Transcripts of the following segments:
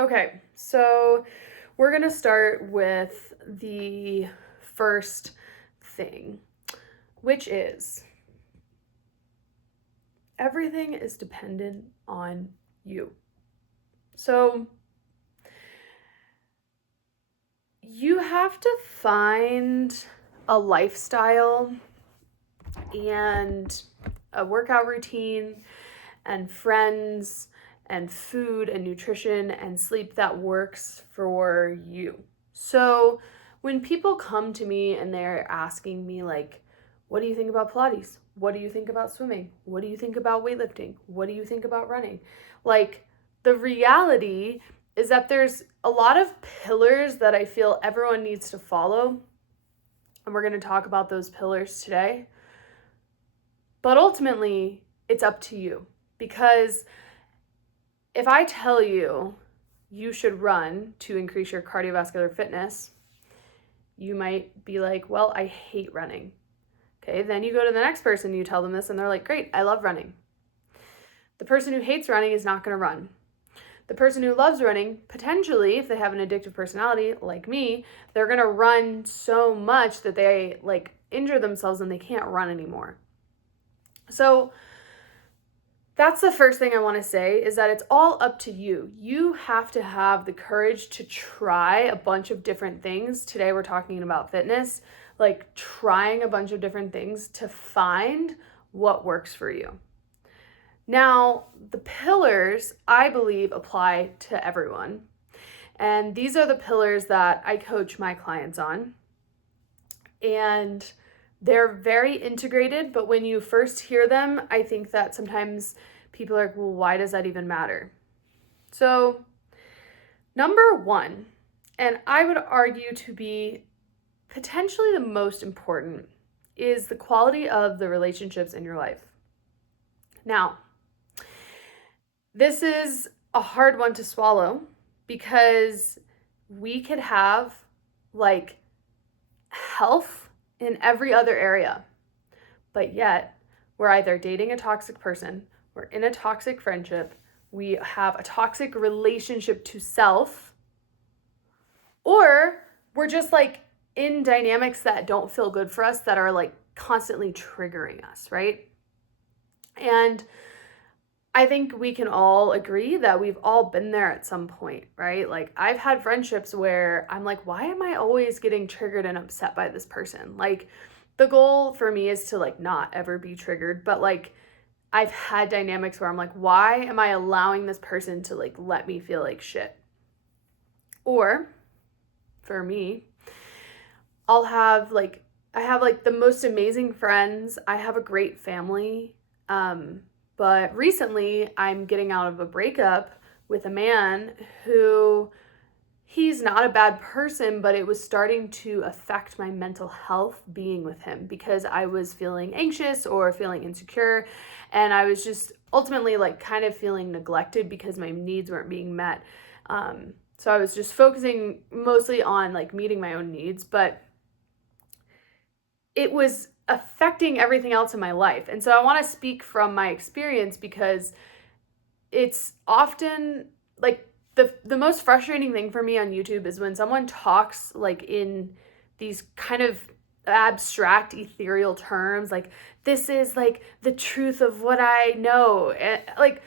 Okay, so we're going to start with the first thing, which is everything is dependent on you. So you have to find a lifestyle and a workout routine and friends and food and nutrition and sleep that works for you. So when people come to me and they're asking me, like, what do you think about Pilates? What do you think about swimming? What do you think about weightlifting? What do you think about running? Like, the reality is that there's a lot of pillars that I feel everyone needs to follow. And we're going to talk about those pillars today. But ultimately, it's up to you. Because if I tell you you should run to increase your cardiovascular fitness, you might be like, well, I hate running. Okay, then you go to the next person, you tell them this, and they're like, great, I love running. The person who hates running is not going to run. The person who loves running, potentially, if they have an addictive personality like me, they're going to run so much that they injure themselves and they can't run anymore. So that's the first thing I want to say, is that it's all up to you. You have to have the courage to try a bunch of different things. Today we're talking about fitness, like trying a bunch of different things to find what works for you. Now, the pillars, I believe, apply to everyone. And these are the pillars that I coach my clients on. And they're very integrated, but when you first hear them, I think that sometimes people are like, well, why does that even matter? So, number one, and I would argue to be potentially the most important, is the quality of the relationships in your life. Now, this is a hard one to swallow because we could have health in every other area, but yet we're either dating a toxic person, we're in a toxic friendship, we have a toxic relationship to self, or we're just in dynamics that don't feel good for us, that are constantly triggering us, right? And I think we can all agree that we've all been there at some point, right? I've had friendships where I'm like, why am I always getting triggered and upset by this person? The goal for me is to not ever be triggered, but I've had dynamics where I'm like, why am I allowing this person to let me feel like shit? Or for me, I have the most amazing friends. I have a great family. But recently I'm getting out of a breakup with a man who, he's not a bad person, but it was starting to affect my mental health being with him because I was feeling anxious or feeling insecure. And I was just ultimately kind of feeling neglected because my needs weren't being met. So I was just focusing mostly on meeting my own needs, but it was affecting everything else in my life. And so I want to speak from my experience because it's often the most frustrating thing for me on YouTube is when someone talks in these kind of abstract, ethereal terms, this is the truth of what I know. And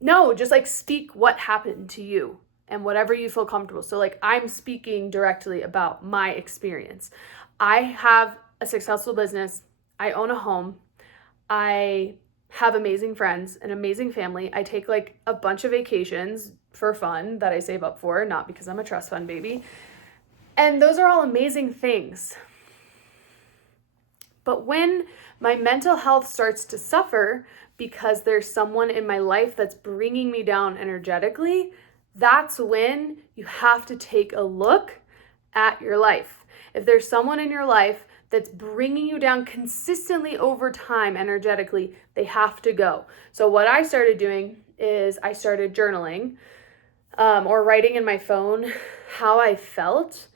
no, just speak what happened to you and whatever you feel comfortable. So I'm speaking directly about my experience. I have a successful business. I own a home. I have amazing friends, an amazing family. I take a bunch of vacations for fun that I save up for, not because I'm a trust fund baby. And those are all amazing things. But when my mental health starts to suffer because there's someone in my life that's bringing me down energetically, that's when you have to take a look at your life. If there's someone in your life that's bringing you down consistently over time energetically, they have to go. So what I started doing is I started journaling or writing in my phone how I felt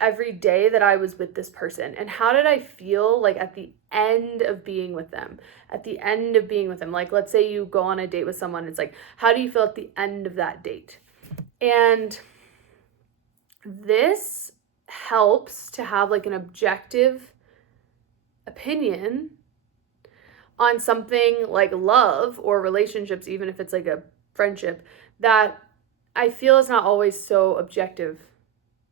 every day that I was with this person, and how did I feel at the end of being with them. Let's say you go on a date with someone, it's how do you feel at the end of that date? And this helps to have like an objective opinion on something like love or relationships, even if it's like a friendship, that I feel is not always so objective,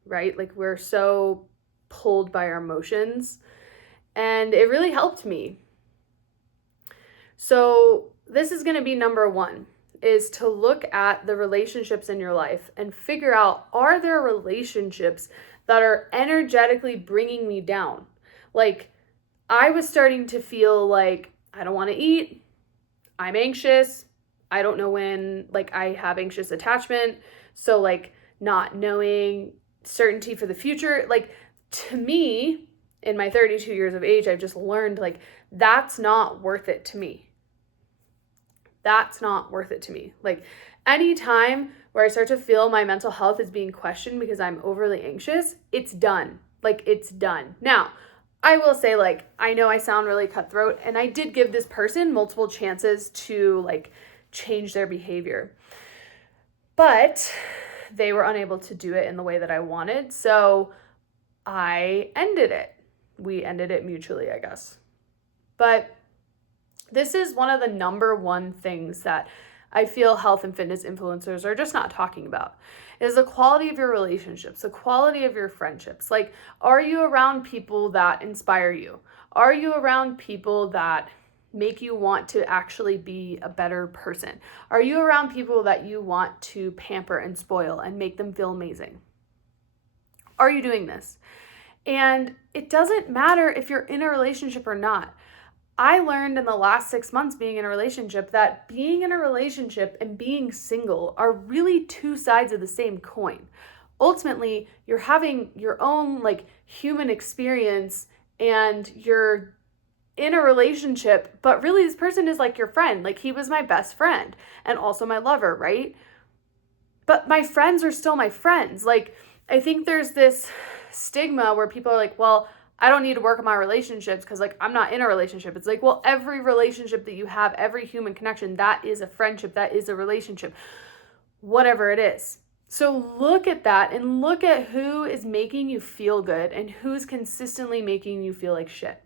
right? Like we're so pulled by our emotions, and it really helped me. So this is going to be number one, is to look at the relationships in your life and figure out, are there relationships that are energetically bringing me down? Like I was starting to feel like I don't want to eat, I'm anxious, I don't know when, like I have anxious attachment, so like not knowing certainty for the future, like to me, in my 32 years of age, I've just learned like that's not worth it to me. That's not worth it to me. Like anytime where I start to feel my mental health is being questioned because I'm overly anxious, it's done. Like it's done. Now, I will say, like, I know I sound really cutthroat, and I did give this person multiple chances to like change their behavior, but they were unable to do it in the way that I wanted. So I ended it. We ended it mutually, I guess. But this is one of the number one things that I feel health and fitness influencers are just not talking about, is the quality of your relationships, the quality of your friendships. Like, are you around people that inspire you? Are you around people that make you want to actually be a better person? Are you around people that you want to pamper and spoil and make them feel amazing? Are you doing this? And it doesn't matter if you're in a relationship or not. I learned in the last 6 months being in a relationship that being in a relationship and being single are really two sides of the same coin. Ultimately, you're having your own like human experience and you're in a relationship, but really this person is like your friend. Like he was my best friend and also my lover, right? But my friends are still my friends. Like I think there's this stigma where people are like, well, I don't need to work on my relationships because like I'm not in a relationship. It's like, well, every relationship that you have, every human connection, that is a friendship, that is a relationship, whatever it is. So look at that and look at who is making you feel good and who's consistently making you feel like shit.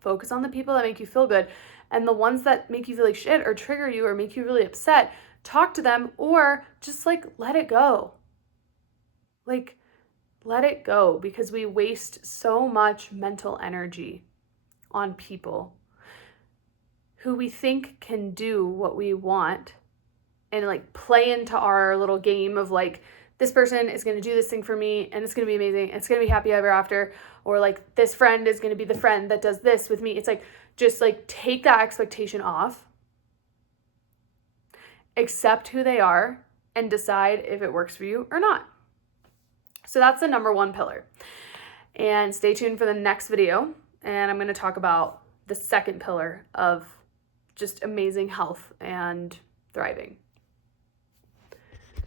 Focus on the people that make you feel good, and the ones that make you feel like shit or trigger you or make you really upset, talk to them or just like let it go. Like let it go, because we waste so much mental energy on people who we think can do what we want and like play into our little game of like, this person is going to do this thing for me and it's going to be amazing. It's going to be happy ever after. Or like this friend is going to be the friend that does this with me. It's like, just like take that expectation off, accept who they are, and decide if it works for you or not. So that's the number one pillar. And stay tuned for the next video. And I'm going to talk about the second pillar of just amazing health and thriving.